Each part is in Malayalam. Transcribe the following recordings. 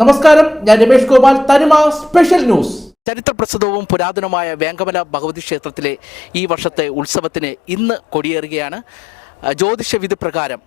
നമസ്കാരം ഞാൻ രമേഷ് ഗോപാൽ തനിമ സ്പെഷ്യൽ ന്യൂസ്. ചരിത്ര പ്രസിദ്ധവും പുരാതനവുമായ വേങ്കമല ഭഗവതി ക്ഷേത്രത്തിലെ ഈ വർഷത്തെ ഉത്സവത്തിന് ഇന്ന് കൊടിയേറുകയാണ്. ജ്യോതിഷ വിധി പ്രകാരം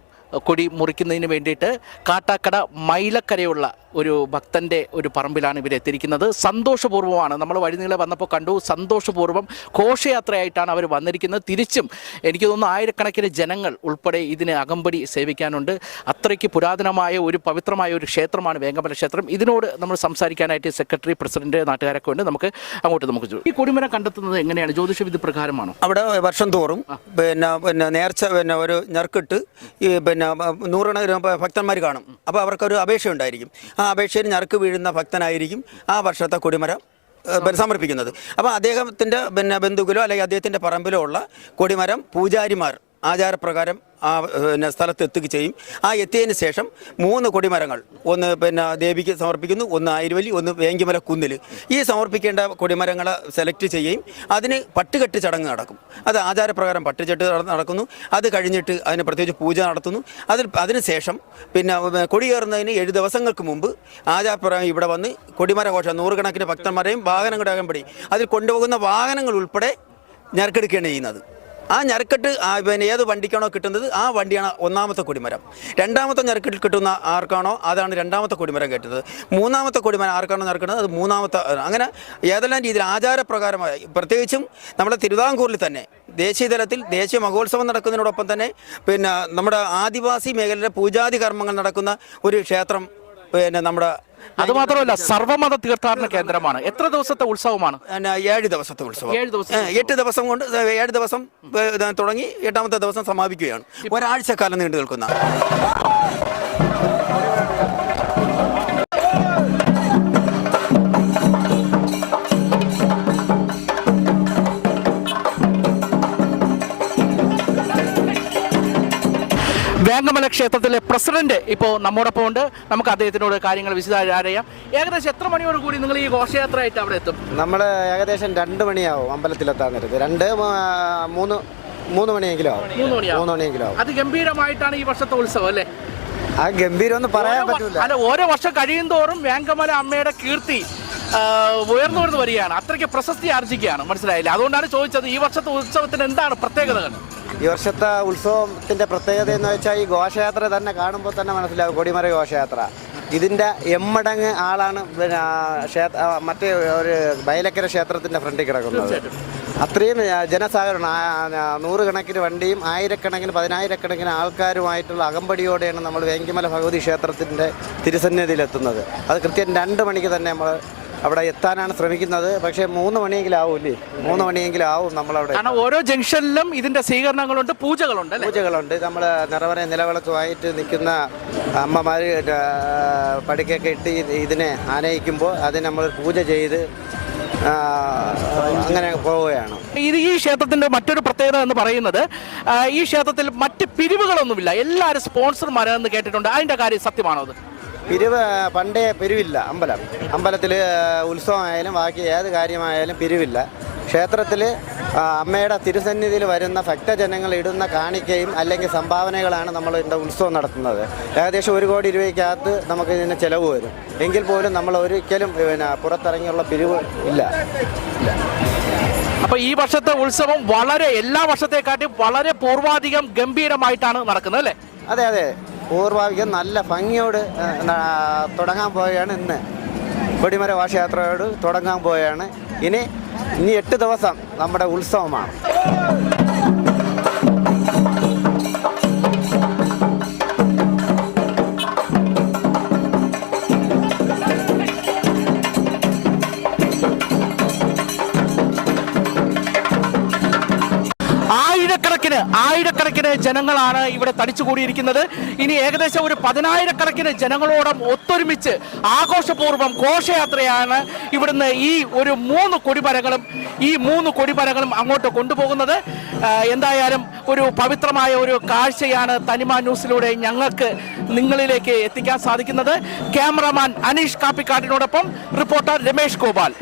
കൊടി മുറിക്കുന്നതിന് വേണ്ടിയിട്ട് കാട്ടാക്കട മൈലക്കരയുള്ള ഒരു ഭക്തന്റെ ഒരു പറമ്പിലാണ് ഇവർ എത്തിയിരിക്കുന്നത്. സന്തോഷപൂർവമാണ് നമ്മൾ വഴിനീളെ വന്നപ്പോൾ കണ്ടു. സന്തോഷപൂർവം ഘോഷയാത്രയായിട്ടാണ് അവർ വന്നിരിക്കുന്നത്. തിരിച്ചും എനിക്ക് തോന്നുന്നു ആയിരക്കണക്കിന് ജനങ്ങൾ ഉൾപ്പെടെ ഇതിന് അകമ്പടി സേവിക്കാനുണ്ട്. അത്രയ്ക്ക് പുരാതനമായ ഒരു പവിത്രമായ ഒരു ക്ഷേത്രമാണ് വേങ്കമല ക്ഷേത്രം. ഇതിനോട് നമ്മൾ സംസാരിക്കാനായിട്ട് സെക്രട്ടറി പ്രസിഡന്റ് നാട്ടുകാരൊക്കെ ഉണ്ട്. നമുക്ക് അങ്ങോട്ട് നമുക്ക് ഈ കൊടിമരം കണ്ടെത്തുന്നത് എങ്ങനെയാണ്? ജ്യോതിഷ വിധി പ്രകാരമാണോ? അവിടെ വർഷം തോറും പിന്നെ പിന്നെ നേർച്ച പിന്നെ ഒരു ഞെർക്കിട്ട് ഈ പിന്നെ നൂറുകണക്കിന് ഭക്തന്മാർ കാണും. അപ്പോൾ അവർക്കൊരു അപേക്ഷ ഉണ്ടായിരിക്കും ആ അപേക്ഷയിൽ ഞറുക്ക് വീഴുന്ന ഭക്തനായിരിക്കും ആ വർഷത്തെ കൊടിമരം സമർപ്പിക്കുന്നത്. അപ്പോൾ അദ്ദേഹത്തിന്റെ പിന്നെ ബന്ധുക്കളോ അല്ലെങ്കിൽ അദ്ദേഹത്തിന്റെ പറമ്പിലോ ഉള്ള കൊടിമരം പൂജാരിമാർ ആചാരപ്രകാരം ആ പിന്നെ സ്ഥലത്ത് എത്തുക ചെയ്യും. ആ എത്തിയതിന് ശേഷം മൂന്ന് കൊടിമരങ്ങൾ. ഒന്ന് പിന്നെ ദേവിക്ക് സമർപ്പിക്കുന്നു ഒന്ന് ആയിരുവലി ഒന്ന് വേങ്കിമല കുന്നിൽ ഈ സമർപ്പിക്കേണ്ട കൊടിമരങ്ങളെ സെലക്ട് ചെയ്യുകയും അതിന് പട്ടുകെട്ട് ചടങ്ങ് നടക്കും. അത് ആചാരപ്രകാരം പട്ടുചെട്ട് നട- നടക്കുന്നു. അത് കഴിഞ്ഞിട്ട് അതിന് പ്രത്യേകിച്ച് പൂജ നടത്തുന്നു. അതിൽ അതിനുശേഷം പിന്നെ കൊടിയേറുന്നതിന് ഏഴ് ദിവസങ്ങൾക്ക് മുമ്പ് ആചാരപ്രകാരം ഇവിടെ വന്ന് കൊടിമരഘോഷം നൂറുകണക്കിന് ഭക്തന്മാരെയും വാഹനങ്ങളുടെ അകമ്പടി അതിൽ കൊണ്ടുപോകുന്ന വാഹനങ്ങൾ ഉൾപ്പെടെ ഞെരക്കെടുക്കുകയാണ് ചെയ്യുന്നത്. ആ ഞെരക്കെട്ട് പിന്നെ ഏത് വണ്ടിക്കാണോ കിട്ടുന്നത് ആ വണ്ടിയാണ് ഒന്നാമത്തെ കൊടിമരം. രണ്ടാമത്തെ ഞെരക്കെട്ടിൽ കിട്ടുന്ന ആർക്കാണോ അതാണ് രണ്ടാമത്തെ കൊടിമരം കേട്ടത് മൂന്നാമത്തെ കൊടിമരം ആർക്കാണോ ഞെരക്കുന്നത്? അത് മൂന്നാമത്തെ അങ്ങനെ ഏതെല്ലാം രീതിയിൽ ആചാരപ്രകാരമായി പ്രത്യേകിച്ചും നമ്മുടെ തിരുവിതാംകൂറിൽ തന്നെ ദേശീയ തലത്തിൽ ദേശീയ മഹോത്സവം നടക്കുന്നതിനോടൊപ്പം തന്നെ പിന്നെ നമ്മുടെ ആദിവാസി മേഖലയിലെ പൂജാതി കർമ്മങ്ങൾ നടക്കുന്ന ഒരു ക്ഷേത്രം പിന്നെ നമ്മുടെ അത് മാത്രമല്ല സർവമത തീർത്ഥാടന കേന്ദ്രമാണ്. എത്ര ദിവസത്തെ ഉത്സവമാണ്? ഏഴ് ദിവസത്തെ ഉത്സവം. ഏഴ് ദിവസം എട്ട് ദിവസം കൊണ്ട് ഏഴ് ദിവസം തുടങ്ങി എട്ടാമത്തെ ദിവസം സമാപിക്കുകയാണ്. ഒരാഴ്ചക്കാലം നീണ്ടു നിൽക്കുന്ന. വേങ്കമല ക്ഷേത്രത്തിലെ പ്രസിഡന്റ് ഇപ്പോൾ നമ്മോടൊപ്പം ഉണ്ട്. നമുക്ക് അദ്ദേഹത്തിനോട് കാര്യങ്ങൾ വിശദമായി അറിയാം ഏകദേശം എത്ര മണിയോട് കൂടി നിങ്ങൾ ഈ ഘോഷയാത്രയായിട്ട് അവിടെ എത്തും? നമ്മൾ ഏകദേശം രണ്ട് മണിയാവും അമ്പലത്തിലെത്താൻ നേരത്ത് രണ്ട് മൂന്ന് മൂന്ന് മണിയെങ്കിലും ആവും. മൂന്ന് മണിയെങ്കിലും ആവും. അതിഗംഭീരമായിട്ടാണ് ഈ വർഷത്തെ ഉത്സവം അല്ലേ? ആ ഗംഭീരം ഒന്നും പറയാൻ പറ്റില്ല അല്ല ഓരോ വർഷം കഴിയും തോറും വേങ്കമല അമ്മയുടെ കീർത്തി ഉയർന്നു വരുന്നു വരികയാണ്. അത്രയ്ക്ക് പ്രശസ്തി ആർജിക്കുകയാണ്. മനസ്സിലായില്ലേ? അതുകൊണ്ടാണ് ചോദിച്ചത് ഈ വർഷത്തെ ഉത്സവത്തിന് എന്താണ് പ്രത്യേകതകൾ ഈ വർഷത്തെ ഉത്സവത്തിന്റെ പ്രത്യേകത എന്ന് വെച്ചാൽ ഈ ഘോഷയാത്ര തന്നെ കാണുമ്പോൾ തന്നെ മനസ്സിലാവും കൊടിമര ഘോഷയാത്ര. ഇതിന്റെ എമ്മടങ്ങ് ആളാണ് പിന്നെ ക്ഷേത്ര മറ്റേ ഒരു ബൈലക്കര ക്ഷേത്രത്തിന്റെ ഫ്രണ്ടിൽ കിടക്കുന്നത്. അത്രയും ജനസാഗരമാണ്. നൂറുകണക്കിന് വണ്ടിയും ആയിരക്കണക്കിന് പതിനായിരക്കണക്കിന് ആൾക്കാരുമായിട്ടുള്ള അകമ്പടിയോടെയാണ് നമ്മൾ വേങ്കിമല ഭഗവതി ക്ഷേത്രത്തിന്റെ തിരുസന്നിധിയിലെത്തുന്നത്. അത് കൃത്യം രണ്ട് മണിക്ക് തന്നെ നമ്മൾ അവിടെ എത്താനാണ് ശ്രമിക്കുന്നത്. പക്ഷേ മൂന്ന് മണിയെങ്കിലും ആവൂല്ലേ മൂന്ന് മണിയെങ്കിലും ആവും നമ്മളവിടെ കാരണം ഓരോ ജംഗ്ഷനിലും ഇതിന്റെ സ്വീകരണങ്ങളുണ്ട് പൂജകളുണ്ട് അല്ലേ? പൂജകളുണ്ട്. നമ്മൾ നിറവറ നിലവിളക്കുമായിട്ട് നിൽക്കുന്ന അമ്മമാർ പടിക്കൊക്കെ ഇട്ട് ഇത് ഇതിനെ ആനയിക്കുമ്പോൾ അതിന് നമ്മൾ പൂജ ചെയ്ത് ആ, അങ്ങനെ പോവുകയാണ്. ഇത് ഈ ക്ഷേത്രത്തിന്റെ മറ്റൊരു പ്രത്യേകത എന്ന് പറയുന്നത് ആ, ഈ ക്ഷേത്രത്തിൽ മറ്റ് പിരിവുകളൊന്നുമില്ല. എല്ലാവരും സ്പോൺസർമാരാണെന്ന് കേട്ടിട്ടുണ്ട്. അതിന്റെ കാര്യം സത്യമാണോ അത്? പിരിവ് പണ്ടേ പിരിവില്ല. അമ്പലം. അമ്പലത്തിൽ ഉത്സവമായാലും ബാക്കി ഏത് കാര്യമായാലും പിരിവില്ല. ക്ഷേത്രത്തിൽ അമ്മയുടെ തിരുസന്നിധിയിൽ വരുന്ന ഭക്തജനങ്ങൾ ഇടുന്ന കാണിക്കയും അല്ലെങ്കിൽ സംഭാവനകളാണ് നമ്മൾ ഇതിന്റെ ഉത്സവം നടത്തുന്നത്. ഏകദേശം ഒരു കോടി രൂപയ്ക്കകത്ത് നമുക്ക് ഇതിന് ചിലവ് വരും. എങ്കിൽ പോലും നമ്മൾ ഒരിക്കലും പിന്നെ പുറത്തിറങ്ങിയുള്ള പിരിവ് ഇല്ല. അപ്പൊ ഈ വർഷത്തെ ഉത്സവം വളരെ എല്ലാ വർഷത്തെക്കാട്ടും വളരെ പൂർവാധികം ഗംഭീരമായിട്ടാണ് നടക്കുന്നത് അല്ലേ? അതെ അതെ. പൂർവാവികം നല്ല ഭംഗിയോട് തുടങ്ങാൻ പോവുകയാണ് ഇന്ന്. കൊടിമര വാശയാത്രയോട് തുടങ്ങാൻ പോവുകയാണ്. ഇനി ഇനി എട്ട് ദിവസം നമ്മുടെ ഉത്സവമാണ്. ആയിരക്കണക്കിന് ആയിരക്കണക്കിന് ജനങ്ങളാണ് ഇവിടെ തടിച്ചുകൂടിയിരിക്കുന്നത്. ഇനി ഏകദേശം ഒരു പതിനായിരക്കണക്കിന് ജനങ്ങളോടും ഒത്തൊരുമിച്ച് ആഘോഷപൂർവം ഘോഷയാത്രയാണ് ഇവിടുന്ന് ഈ ഒരു മൂന്ന് കൊടിമരങ്ങളും ഈ മൂന്ന് കൊടിമരങ്ങളും അങ്ങോട്ട് കൊണ്ടുപോകുന്നത്. എന്തായാലും ഒരു പവിത്രമായ ഒരു കാഴ്ചയാണ് തനിമ ന്യൂസിലൂടെ ഞങ്ങൾക്ക് നിങ്ങളിലേക്ക് എത്തിക്കാൻ സാധിക്കുന്നത്. ക്യാമറമാൻ അനീഷ് കാപ്പിക്കാട്ടിനോടൊപ്പം റിപ്പോർട്ടർ രമേഷ് ഗോപാൽ.